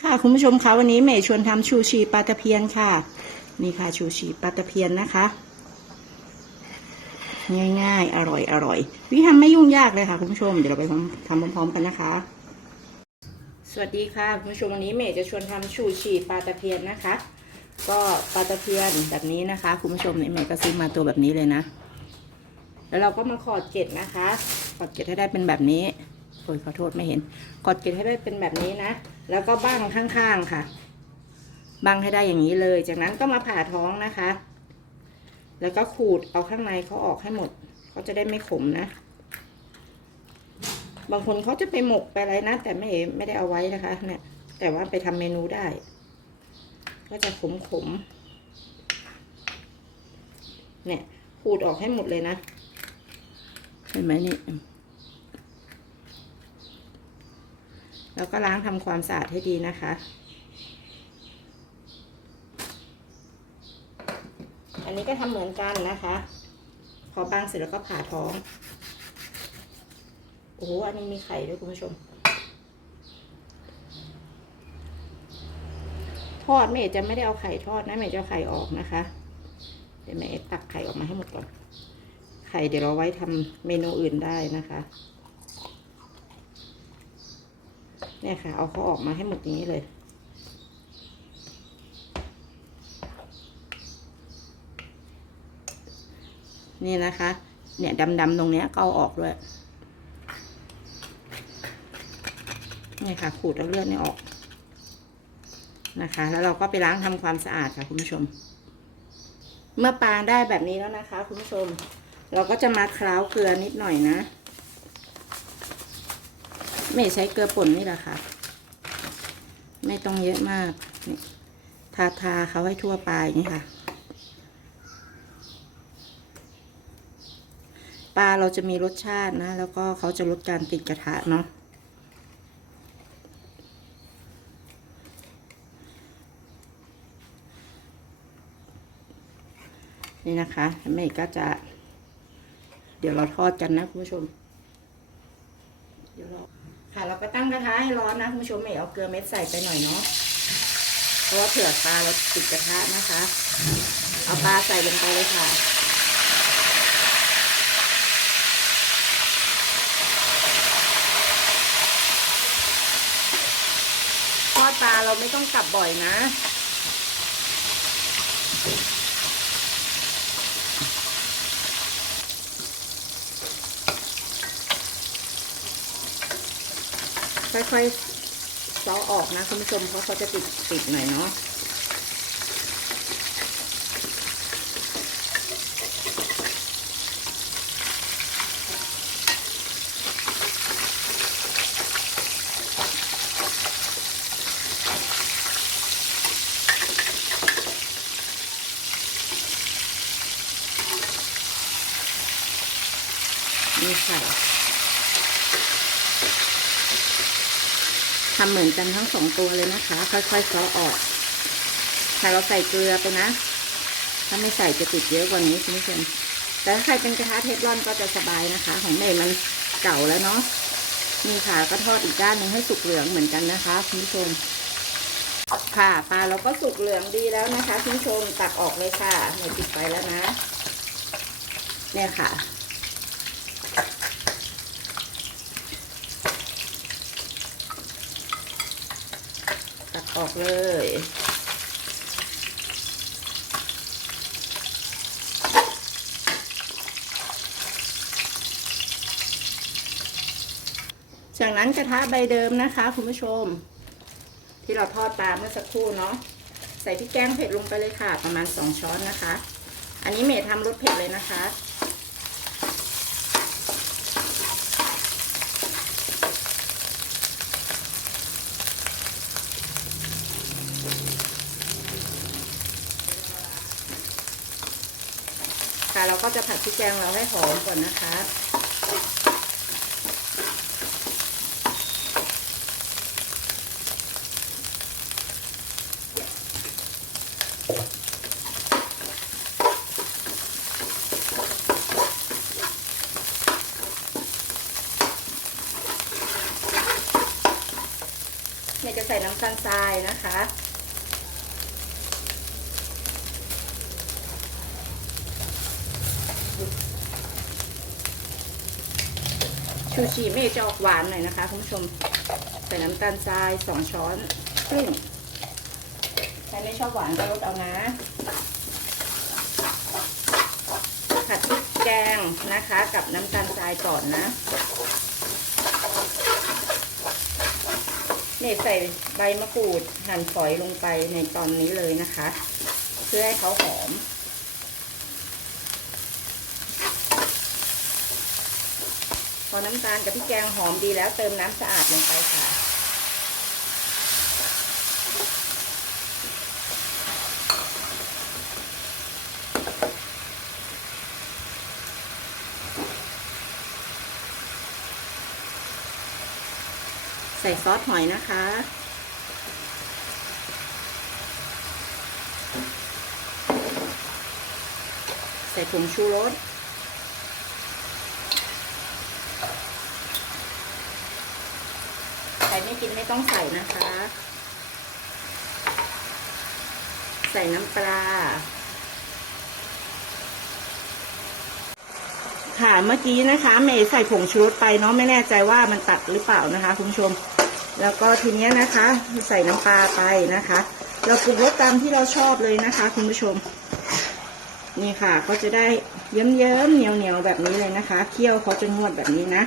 ค่ะคุณผู้ชมคะวันนี้เมย์ชวนทำชูชีปลาตะเพียนค่ะ นี่ค่ะชูชีปลาตะเพียนนะคะ ง่ายๆ อร่อยอร่อยวิธีทำไม่ยุ่งยากเลยค่ะคุณผู้ชมเดี๋ยวเราไปทำพร้อมๆกันนะคะ สวัสดีค่ะคุณผู้ชมวันนี้เมย์จะชวนทำชูชีปลาตะเพียนนะคะ ก็ปลาตะเพียนแบบนี้นะคะคุณผู้ชมเนี่ยเมย์ก็ซื้อมาตัวแบบนี้เลยนะ แล้วเราก็มาขอดเกล็ดนะคะขอดเกล็ดให้ได้เป็นแบบนี้ โอ้ยขอโทษไม่เห็นขอดเกล็ดให้ได้เป็นแบบนี้นะ แล้วก็บั้งข้างๆค่ะ บั้งให้ได้อย่างนี้เลย จากนั้นก็มาผ่าท้องนะคะ แล้วก็ขูดเอาข้างในเขาออกให้หมด เขาจะได้ไม่ขมนะ บางคนเขาจะไปหมกไปอะไรนะ แต่ไม่ไม่ได้เอาไว้นะคะ เนี่ย แต่ว่าไปทำเมนูได้ ก็จะขมขมๆเนี่ยขูดออกให้หมดเลยนะ เห็นไหมนี่ แล้วก็ล้างทำความสะอาดให้ดีนะคะ อันนี้ก็ทำเหมือนกันนะคะ พอบางเสร็จแล้วก็ผ่าท้อง โอ้โห อันนี้มีไข่ด้วยคุณผู้ชม ทอดแม่จะไม่ได้เอาไข่ทอดนะแม่จะเอาไข่ออกนะคะ เดี๋ยวแม่ตักไข่ออกมาให้หมดก่อน ไข่เดี๋ยวเราไว้ทำเมนูอื่นได้นะคะ เนี่ยค่ะ เอาเขาออกมาให้หมดอย่างนี้เลย นี่นะคะ เนี่ยดำๆตรงเนี้ยก็เอาออกด้วยนี่ค่ะ ขูดเอาเลือดนี่ออกนะคะ แล้วเราก็ไปล้างทำความสะอาดค่ะคุณผู้ชม เมื่อปลาได้แบบนี้แล้วนะคะ คุณผู้ชม เราก็จะมาเคล้าเกลือนิดหน่อยนะ ไม่ใช้เกลือป่นนี่แหละค่ะ ไม่ต้องเยอะมาก ทาทาเขาให้ทั่วปลายนี่ค่ะ ปลาเราจะมีรสชาตินะ แล้วก็เขาจะลดการติดกระทะเนาะนี่นะคะแม่ก็จะ เดี๋ยวเราทอดกันนะคุณผู้ชม เดี๋ยวเรา ค่ะ เราก็ตั้งกระทะให้ร้อนนะคุณผู้ชมไม่เอาเกลือเม็ดใส่ไปหน่อยเนาะเพราะว่าเผื่อปลาเราติดกระทะนะคะ เอาปลาใส่ลงไปเลยค่ะทอดปลาเราไม่ต้องกลับบ่อยนะ ค่อยๆเซาออกนะคุณผู้ชมเพราะเขาจะติดติดหน่อยเนาะนี่ค่ะ ทำเหมือนกันทั้งสองตัวเลยนะคะ ค่อยๆเคาะออกถ้าเราใส่เกลือไปนะ ถ้าไม่ใส่จะติดเยอะกว่านี้คุณผู้ชมแต่ถ้าใครเป็นกระทะเทฟลอนก็จะสบายนะคะ ของเมย์มันเก่าแล้วเนาะนี่ค่ะก็ทอดอีกด้านหนึ่งให้สุกเหลืองเหมือนกันนะคะคุณผู้ชมค่ะปลาเราก็สุกเหลืองดีแล้วนะคะคุณผู้ชมตักออกเลยค่ะเมย์ปิดไปแล้วนะ เนี่ยค่ะ ออกเลย จากนั้นกระทะใบเดิมนะคะคุณผู้ชม ที่เราทอดปลาเมื่อสักครู่เนาะใส่พริกแกงเผ็ดลงไปเลยค่ะ ประมาณสองช้อนนะคะ อันนี้เมย์ทำรสเผ็ดเลยนะคะ ค่ะ เราก็จะผัดพริกแกงเราให้หอมก่อนนะคะ เนี่ยจะใส่ส่น้ำตาลทรายนะคะ ชูชีเมย์จะออกหวานหน่อยนะคะคุณผู้ชมใส่น้ำตาลทรายสองช้อนครึ่งใครไม่ชอบหวานก็ลดเอานะผัดพริกแกงนะคะ กับน้ำตาลทรายก่อนนะเนี่ยใส่ใบมะกรูดหั่นฝอยลงไปในตอนนี้เลยนะคะ เพื่อให้เขาหอม พอน้ำตาลกับพริกแกงหอมดีแล้วเติมน้ำสะอาดลงไปค่ะ ใส่ซอสหอยนะคะใส่ผงชูรส ครไม่กินไม่ต้องใส่นะคะ ใส่น้ำปลา ค่ะเมื่อกี้นะคะ เมย์ใส่ผงชูรสไปเนาะไม่แน่ใจว่ามันตัดหรือเปล่านะคะคุณผู้ชม แล้วก็ทีนี้นะคะ ใส่น้ำปลาไปนะคะ เราปรุงรสตามที่เราชอบเลยนะคะ คุณผู้ชม นี่ค่ะ ก็จะได้เยิ้มๆเหนียวๆแบบนี้เลยนะคะ เคี่ยวเขาจะงวดแบบนี้นะ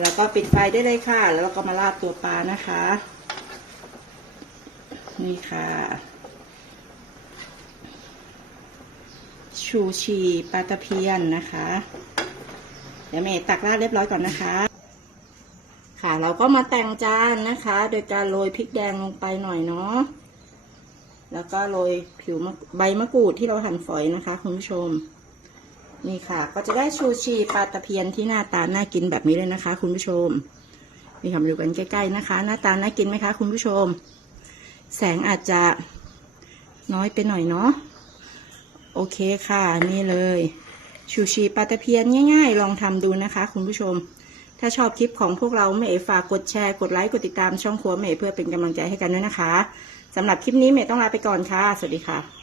แล้วก็ปิดไฟได้เลยค่ะ แล้วเราก็มาราดตัวปลานะคะ นี่ค่ะ ชูชีปลาตะเพียนนะคะ เดี๋ยวเมย์ตักราดเรียบร้อยก่อนนะคะ ค่ะ เราก็มาแต่งจานนะคะ โดยการโรยพริกแดงลงไปหน่อยเนาะ แล้วก็โรยผิวใบมะกรูดที่เราหั่นฝอยนะคะคุณผู้ชม นี่ค่ะ ก็จะได้ชูชีปลาตะเพียนที่หน้าตาน่ากินแบบนี้เลยนะคะ คุณผู้ชม นี่ค่ะมาดูกันใกล้ๆนะคะ หน้าตาน่ากินไหมคะ คุณผู้ชม แสงอาจจะน้อยไปหน่อยเนาะโอเคค่ะ นี่เลยชูชีปลาตะเพียนง่าย ๆ ลองทำดูนะคะ คุณผู้ชม ถ้าชอบคลิปของพวกเราเมย์ฝากกดแชร์กดไลค์กดติดตามช่องครัวเมย์เพื่อเป็นกำลังใจให้กันด้วยนะคะสำหรับคลิปนี้เมย์ต้องลาไปก่อนค่ะ สวัสดีค่ะ